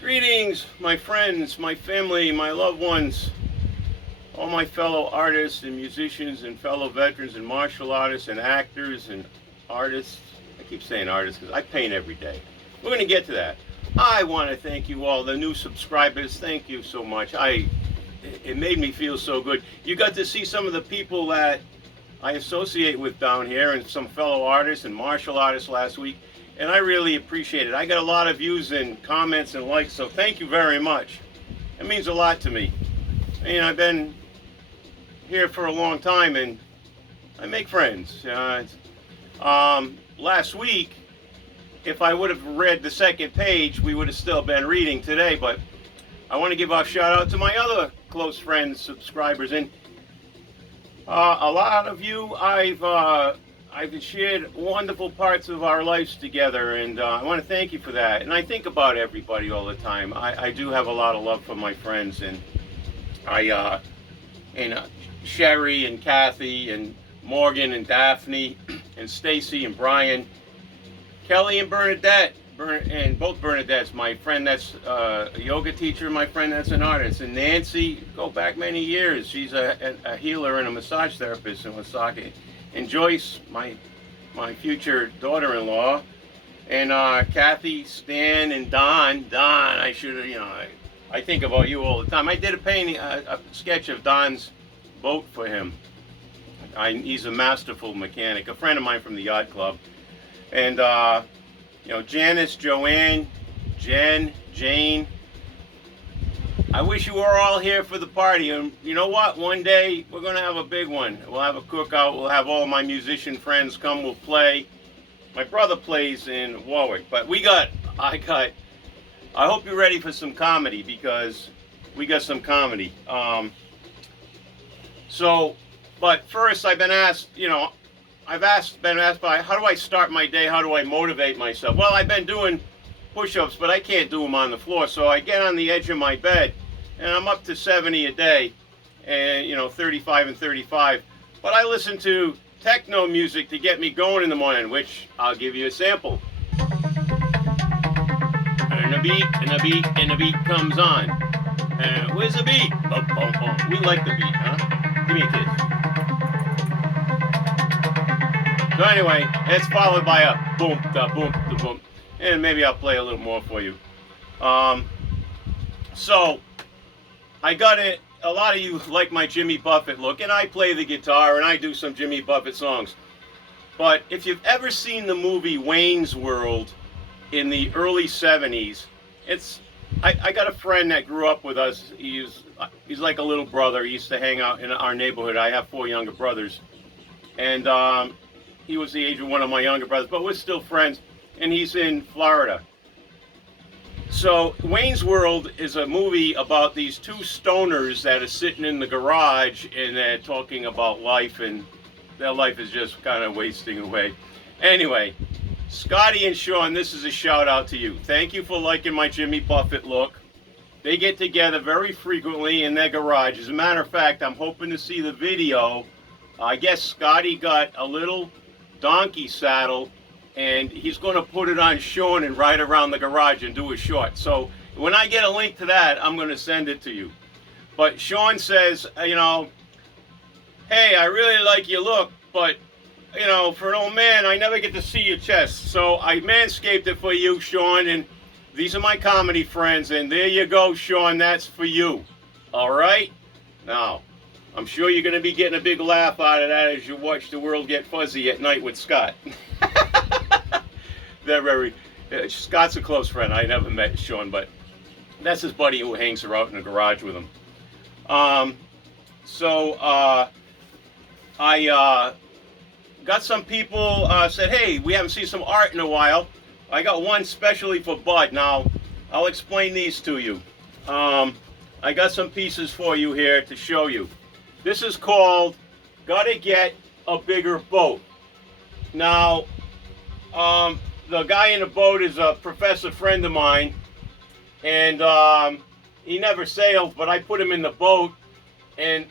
Greetings, my friends, my family, my loved ones, all my fellow artists and musicians and fellow veterans and martial artists and actors and artists. I keep saying artists because I paint every day. We're going to get to that. I want to thank you all, the new subscribers. Thank you so much. It made me feel so good. You got to see some of the people that I associate with down here and some fellow artists and martial artists last week. And I really appreciate it. I got a lot of views and comments and likes, so thank you very much. It means a lot to me. I've been here for a long time and I make friends. Last week, if I would have read the second page, we would have still been reading today, but I want to give a shout out to my other close friends, subscribers, and a lot of you I've shared wonderful parts of our lives together, and I want to thank you for that. And I think about everybody all the time. I do have a lot of love for my friends, and Sherry and Kathy and Morgan and Daphne and Stacy and Brian, Kelly and Bernadette, and both Bernadettes, my friend that's a yoga teacher, my friend that's an artist, and Nancy, go back many years. She's a healer and a massage therapist in Wasaka. And Joyce, my future daughter-in-law, and Kathy, Stan, and Don. Don, I should have, I think about you all the time. I did a painting, a sketch of Don's boat for him. He's a masterful mechanic, a friend of mine from the yacht club. And Janice, Joanne, Jen, Jane. I wish you were all here for the party, and you know what? One day we're going to have a big one. We'll have a cookout. We'll have all my musician friends come. We'll play. My brother plays in Warwick, but I hope you're ready for some comedy, because we got some comedy. But first, I've been asked, been asked by, how do I start my day? How do I motivate myself? Well, I've been doing push-ups, but I can't do them on the floor, so I get on the edge of my bed, and I'm up to 70 a day, and 35 and 35. But I listen to techno music to get me going in the morning, which I'll give you a sample. And the beat, and the beat, and the beat comes on. And where's the beat? Bum, bum, bum. We like the beat, huh? Give me a kiss. So anyway, it's followed by a boom, da boom, da boom. And maybe I'll play a little more for you. So I got it. A lot of you like my Jimmy Buffett look, and I play the guitar and I do some Jimmy Buffett songs. But if you've ever seen the movie Wayne's World in the early 70s, I got a friend that grew up with us. He's like a little brother. He used to hang out in our neighborhood. I have 4 younger brothers, and he was the age of one of my younger brothers, but we're still friends. And he's in Florida. So Wayne's World is a movie about these 2 stoners that are sitting in the garage, and they're talking about life, and their life is just kind of wasting away. Anyway, Scotty and Sean, this is a shout out to you. Thank you for liking my Jimmy Buffett look. They get together very frequently in their garage. As a matter of fact, I'm hoping to see the video. I guess Scotty got a little donkey saddle, and he's going to put it on Sean and ride around the garage and do a short. So when I get a link to that, I'm going to send it to you. But Sean says, hey, I really like your look, but, for an old man, I never get to see your chest. So I manscaped it for you, Sean, and these are my comedy friends, and there you go, Sean, that's for you. All right? Now, I'm sure you're going to be getting a big laugh out of that as you watch the world get fuzzy at night with Scott. Scott's a close friend. I never met Sean, but that's his buddy who hangs out in the garage with him. I got some people said, hey, we haven't seen some art in a while. I got one specially for Bud. Now, I'll explain these to you. I got some pieces for you here to show you. This is called Gotta Get a Bigger Boat. Now, the guy in the boat is a professor friend of mine, and he never sailed, but I put him in the boat, and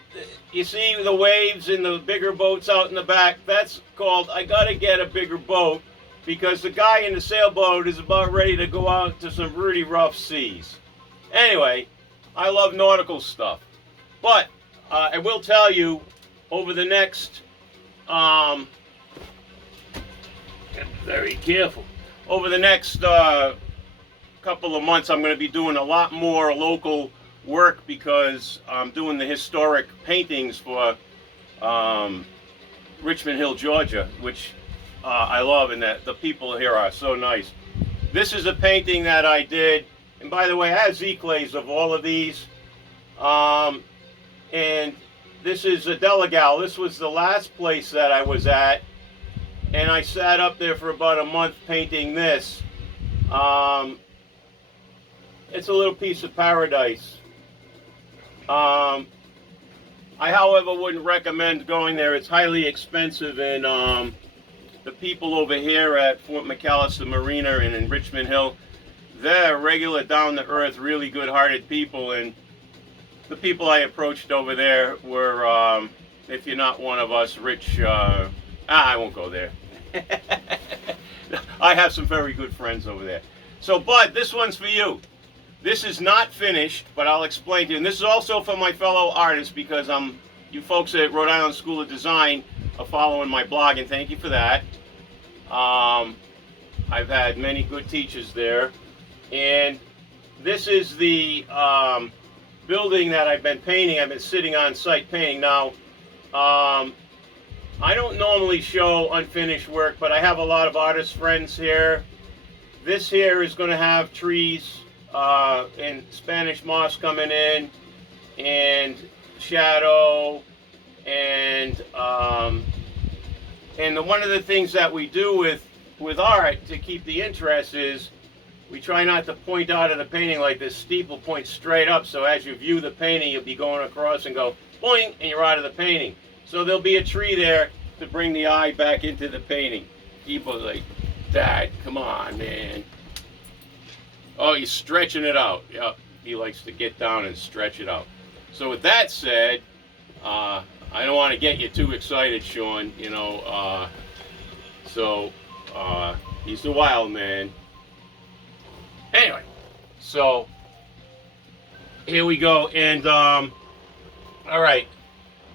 you see the waves in the bigger boats out in the back. That's called I Gotta Get a Bigger Boat. because the guy in the sailboat is about ready to go out to some really rough seas. Anyway, I love nautical stuff. But I will tell you, over the next, I'm very careful, over the next couple of months, I'm going to be doing a lot more local work because I'm doing the historic paintings for Richmond Hill, Georgia, which I love, and that the people here are so nice. This is a painting that I did, and by the way, I have Z-clays of all of these, and this is a Delagal. This was the last place that I was at, and I sat up there for about a month painting this. It's a little piece of paradise. I, however, wouldn't recommend going there. It's highly expensive, and the people over here at Fort McAllister Marina and in Richmond Hill, they're regular, down-to-earth, really good-hearted people, and the people I approached over there were, if you're not one of us, rich, I won't go there. I have some very good friends over there. So, Bud, this one's for you. This is not finished, but I'll explain to you. And this is also for my fellow artists, because you folks at Rhode Island School of Design are following my blog, and thank you for that. I've had many good teachers there. And this is the building that I've been painting. I've been sitting on site painting. Now, I don't normally show unfinished work, but I have a lot of artist friends here. This here is going to have trees and Spanish moss coming in, and shadow, and one of the things that we do with art to keep the interest is we try not to point out of the painting like this steeple points straight up, so as you view the painting you'll be going across and go boing, and you're out of the painting. So there'll be a tree there to bring the eye back into the painting. People's like, Dad, come on, man. Oh, he's stretching it out. Yep, he likes to get down and stretch it out. So with that said, I don't want to get you too excited, Sean, you know, he's the wild man. Anyway, so here we go, and all right,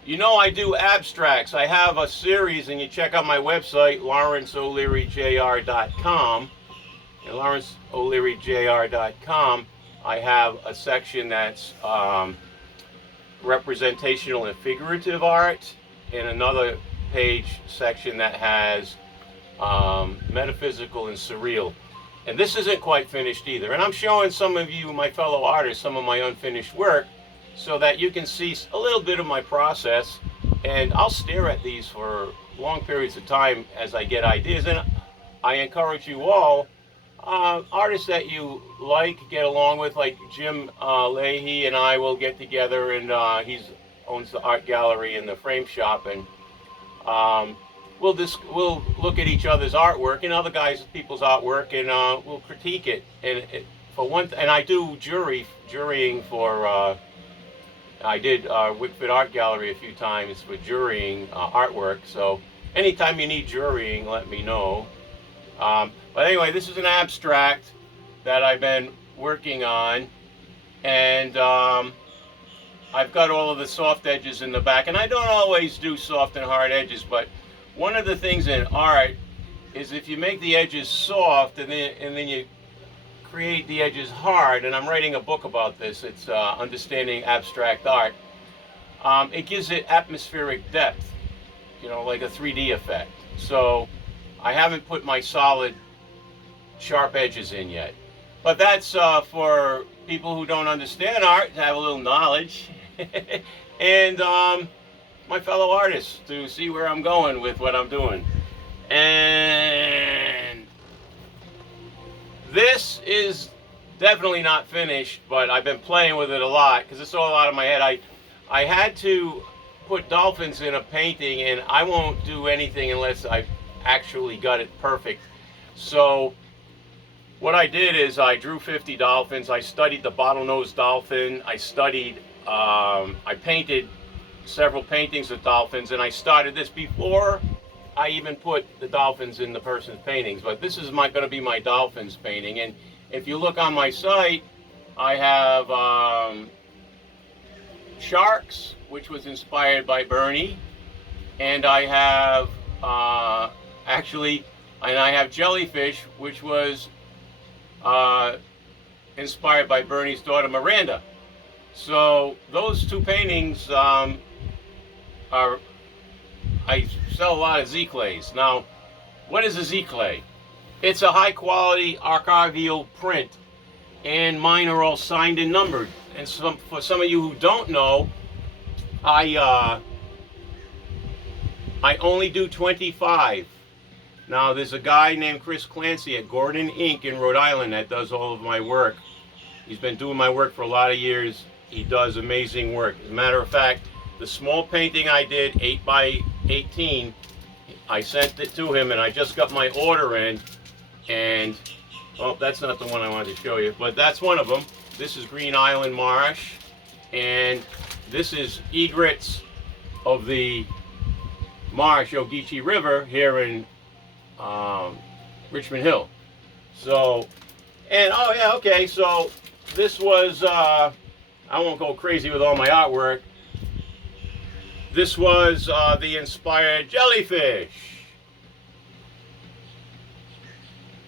you know I do abstracts. I have a series, and you check out my website, lawrenceo'learyjr.com. At lawrenceo'learyjr.com, I have a section that's representational and figurative art, and another page section that has metaphysical and surreal. And this isn't quite finished either. And I'm showing some of you, my fellow artists, some of my unfinished work so that you can see a little bit of my process. And I'll stare at these for long periods of time as I get ideas. And I encourage you all, artists that you like, get along with, like Jim Leahy and I will get together, and he owns the art gallery and the frame shop, and we'll look at each other's artwork and other people's artwork, and we'll critique it. And and I do jurying for. I did Wickford Art Gallery a few times for jurying artwork. So anytime you need jurying, let me know. But anyway, this is an abstract that I've been working on, and I've got all of the soft edges in the back, and I don't always do soft and hard edges, but one of the things in art is if you make the edges soft and then you create the edges hard, and I'm writing a book about this, it's Understanding Abstract Art, it gives it atmospheric depth, you know, like a 3D effect. So I haven't put my solid sharp edges in yet, but that's for people who don't understand art to have a little knowledge, and my fellow artists to see where I'm going with what I'm doing. And this is definitely not finished, but I've been playing with it a lot because it's all out of my head. I had to put dolphins in a painting, and I won't do anything unless I actually got it perfect. So what I did is I drew 50 dolphins. I studied the bottlenose dolphin. I painted several paintings of dolphins, and I started this before I even put the dolphins in the person's paintings, but this is going to be my dolphins painting. And if you look on my site, I have sharks, which was inspired by Bernie, and I have and I have jellyfish, which was inspired by Bernie's daughter Miranda. So those two paintings are, I sell a lot of Z-clays. Now, what is a Z-clay? It's a high quality archival print, and mine are all signed and numbered. And for some of you who don't know, I only do 25. Now, there's a guy named Chris Clancy at Gordon Inc. in Rhode Island that does all of my work. He's been doing my work for a lot of years. He does amazing work. As a matter of fact, the small painting I did, 8 by 18, I sent it to him, and I just got my order in. And, well, that's not the one I wanted to show you, but that's one of them. This is Green Island Marsh, and this is egrets of the marsh, Ogeechee River, here in Richmond Hill. So, and oh yeah, okay, so this was, I won't go crazy with all my artwork. This was the inspired jellyfish.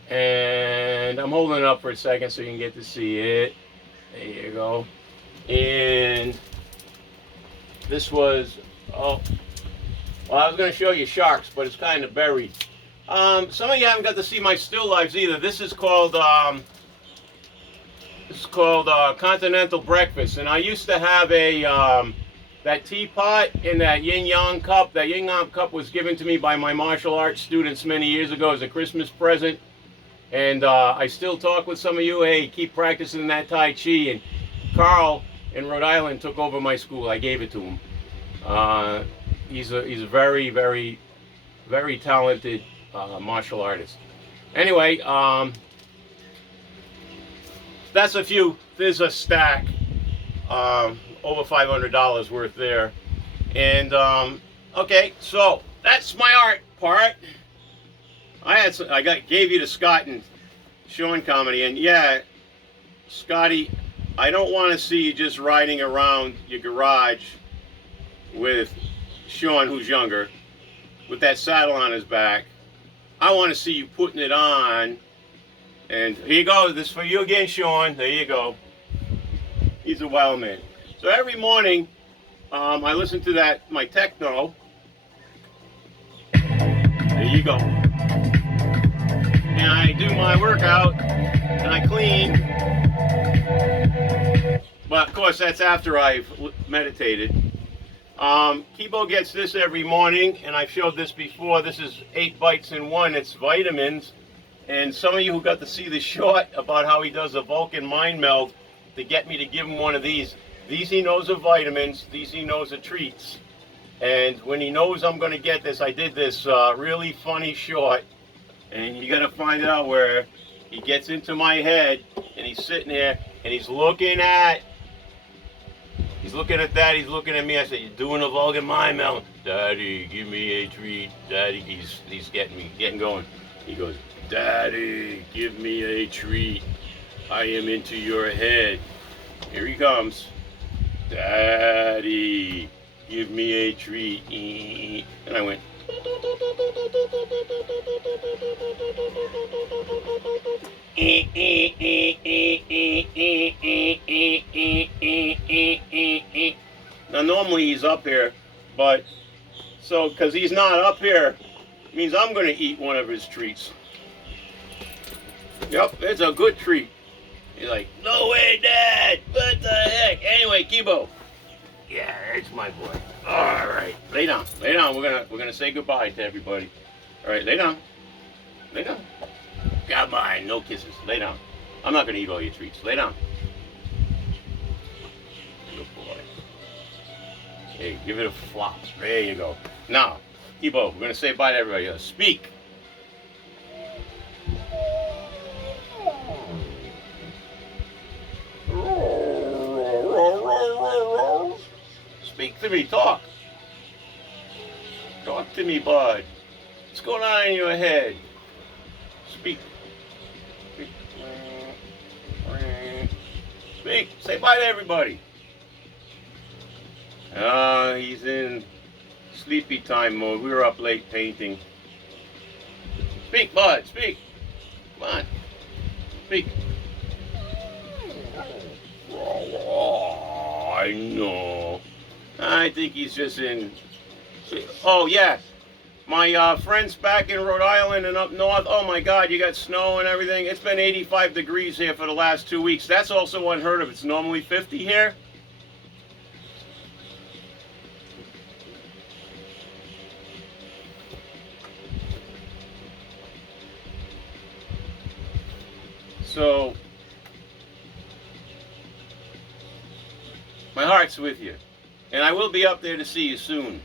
And I'm holding it up for a second so you can get to see it. There you go. And this was, oh, well, I was going to show you sharks, but it's kind of buried. Some of you haven't got to see my still lifes either. This is called Continental Breakfast, and I used to have a that teapot in that yin yang cup. That yin yang cup was given to me by my martial arts students many years ago as a Christmas present, and I still talk with some of you. Hey, keep practicing that Tai Chi. And Carl in Rhode Island took over my school. I gave it to him. He's a very, very, very talented martial artist. Anyway, that's a few. There's a stack, over $500 worth there. And okay, so that's my art part. Gave you to Scott and Sean comedy, and yeah, Scotty, I don't want to see you just riding around your garage with Sean, who's younger, with that saddle on his back. I want to see you putting it on. And here you go. This is for you again, Sean. There you go. He's a wild man. So every morning, I listen to my techno. There you go. And I do my workout, and I clean. But of course, that's after I've meditated. Kibo gets this every morning, and I've showed this before. This is 8 bites in 1. It's vitamins. And some of you who got to see the short about how he does a Vulcan mind meld to get me to give him one of these. These he knows are vitamins. These he knows are treats. And when he knows I'm going to get this, I did this really funny short. And you got to find it out where he gets into my head, and he's sitting there, and he's looking at that, he's looking at me. I said, "You're doing a Vulcan mind meld. Daddy, give me a treat. Daddy," he's getting going. He goes, "Daddy, give me a treat. I am into your head." Here he comes. "Daddy, give me a treat." And I went. Now normally he's up here, but so because he's not up here, means I'm going to eat one of his treats. Yep, it's a good treat. He's like, "No way, Dad! What the heck?" Anyway, Kibo. Yeah, it's my boy. All right, lay down, lay down. We're gonna say goodbye to everybody. All right, lay down, lay down. Come on, no kisses. Lay down. I'm not gonna eat all your treats. Lay down. Good boy. Hey, give it a flop. There you go. Now, Kibo, we're gonna say bye to everybody. Speak. Speak to me. Talk. Talk to me, bud. What's going on in your head? Speak. Speak. Say bye to everybody. He's in sleepy time mode. We were up late painting. Speak, bud. Speak. Come on. Speak. Oh, I know. I think he's just in. Oh, yeah. My friends back in Rhode Island and up north, oh my God, you got snow and everything. It's been 85 degrees here for the last 2 weeks. That's also unheard of. It's normally 50 here. So, my heart's with you. And I will be up there to see you soon.